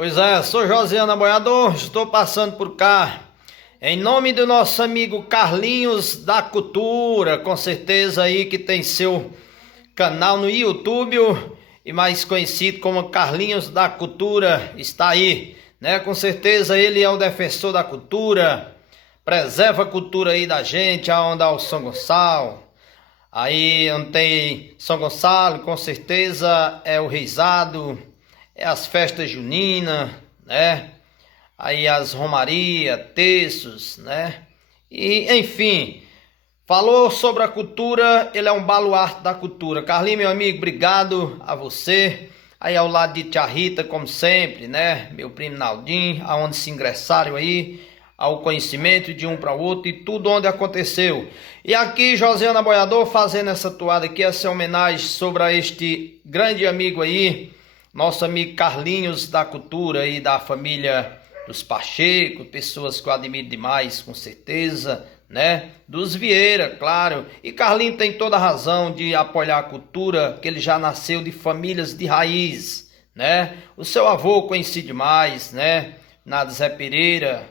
Pois é, sou Josiana Boiador, estou passando por cá em nome do nosso amigo Carlinhos da Cultura, com certeza aí que tem seu canal no YouTube e mais conhecido como Carlinhos da Cultura, está aí, né? Com certeza ele é o defensor da cultura, preserva a cultura aí da gente, aonde há o São Gonçalo. Aí onde tem São Gonçalo, com certeza é o Reisado, é as festas juninas, né? Aí as romarias, terços, né? E enfim, falou sobre a cultura, ele é um baluarte da cultura. Carlinhos, meu amigo, obrigado a você. Aí ao lado de Tia Rita, como sempre, né? Meu primo Naldinho, aonde se ingressaram aí ao conhecimento de um para o outro e tudo onde aconteceu. E aqui Josiana Boiador fazendo essa toada aqui, essa homenagem sobre a este grande amigo aí, nosso amigo Carlinhos da Cultura e da família dos Pacheco, pessoas que eu admiro demais, com certeza, né? Dos Vieira, claro. E Carlinhos tem toda a razão de apoiar a cultura, que ele já nasceu de famílias de raiz, né? O seu avô conheci demais, né? Na Zé Pereira,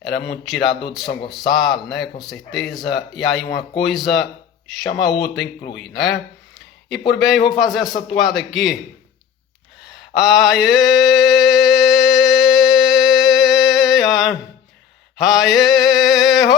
era muito tirador de São Gonçalo, né? Com certeza. E aí uma coisa chama a outra, inclui, né? E por bem, vou fazer essa toada aqui. Aê, aê, oh,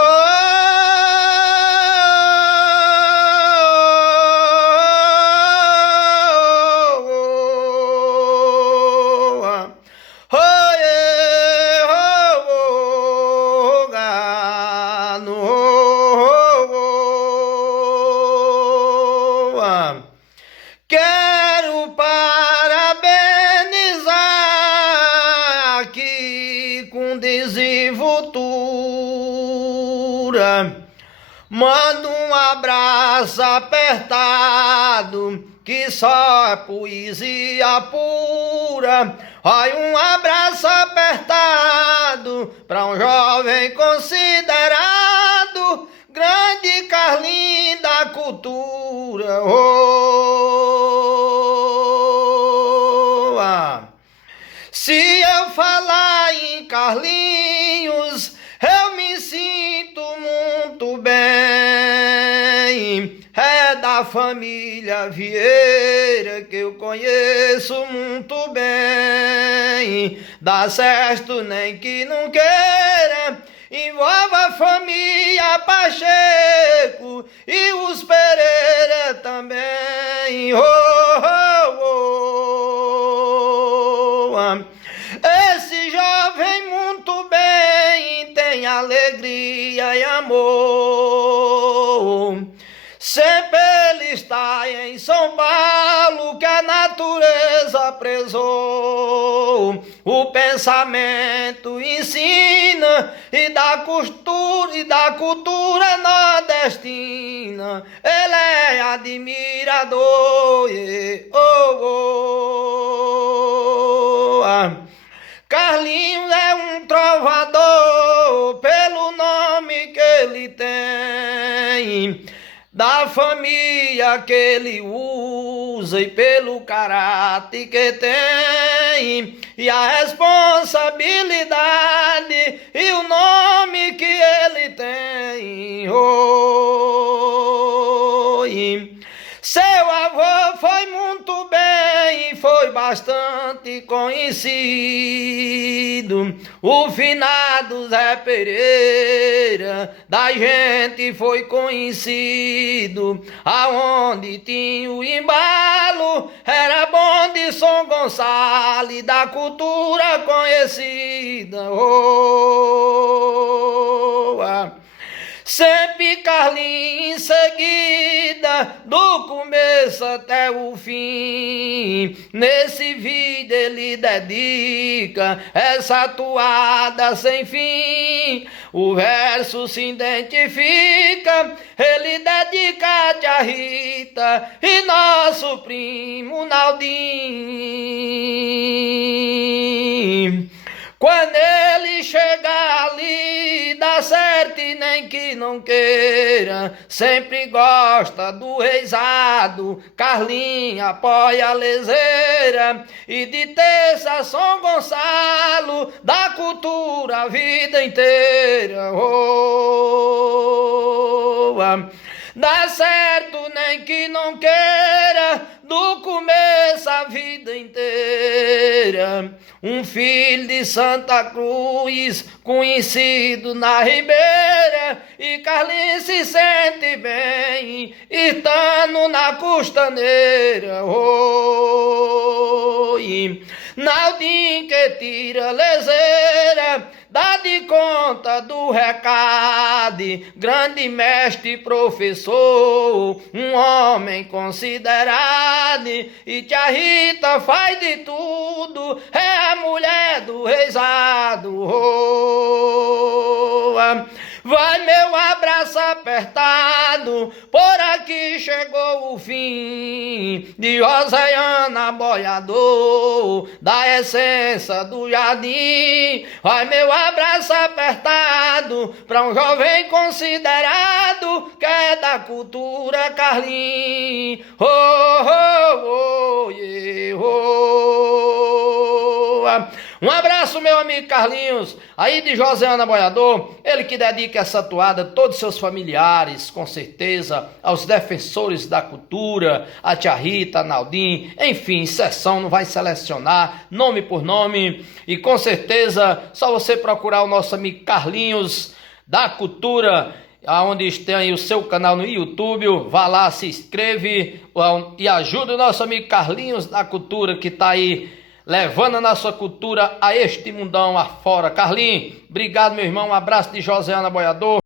quero parabenizar aqui com desenvoltura. Mando um abraço apertado, que só é poesia pura. Ai, um abraço apertado para um jovem considerado grande Carlinhos da Cultura. Se eu falar em Carlinhos, eu me sinto muito bem. É da família Vieira que eu conheço muito bem. Dá certo nem que não queira, envolve a família Pacheco e os Pereira também. Esse jovem muito bem tem alegria e amor. Sempre ele está em São Paulo, que a natureza prezou. O pensamento ensina e da cultura nordestina. Ele é admirador. Carlinhos é um trovador pelo nome que ele tem, da família que ele usa e pelo caráter que tem, e a responsabilidade e o nome que ele tem. Seu avô foi muito bem, foi bastante conhecido. O finado Zé Pereira da gente foi conhecido. Aonde tinha o embalo era bom de São Gonçalo e da cultura conhecida. Sempre Carlinhos em seguida, do começo até o fim. Nesse vídeo ele dedica essa toada sem fim. O verso se identifica, ele dedica a Tia Rita e nosso primo Naldinho. Quando ele chega ali, dá acerte nem que não queira, sempre gosta do reizado. Carlinho apoia a leseira, e de terça São Gonçalo, da cultura a vida inteira. Dá certo nem que não queira, do começo a vida inteira. Um filho de Santa Cruz, conhecido na Ribeira, e Carlinhos se sente bem, estando na costaneira. Naldinho que tira leseira, dá de conta do recado, grande mestre e professor, um homem considerado, e tia Rita faz de tudo, é a mulher do reizado. Vai meu abraço apertado, por aqui chegou o fim de Josiana Boiador, da essência do jardim. Vai meu abraço apertado para um jovem considerado, que é da cultura Carlinhos. Um abraço, meu amigo Carlinhos, aí de Josiana Boiador, ele que dedica essa toada a todos os seus familiares, com certeza, aos defensores da cultura, a tia Rita, a Naldinho, enfim, sessão não vai selecionar nome por nome, e com certeza, só você procurar o nosso amigo Carlinhos da Cultura, aonde tem aí o seu canal no YouTube, vá lá, se inscreve e ajude o nosso amigo Carlinhos da Cultura, que está aí levando a nossa cultura a este mundão afora. Carlinhos, obrigado, meu irmão, um abraço de Josiana Boiador.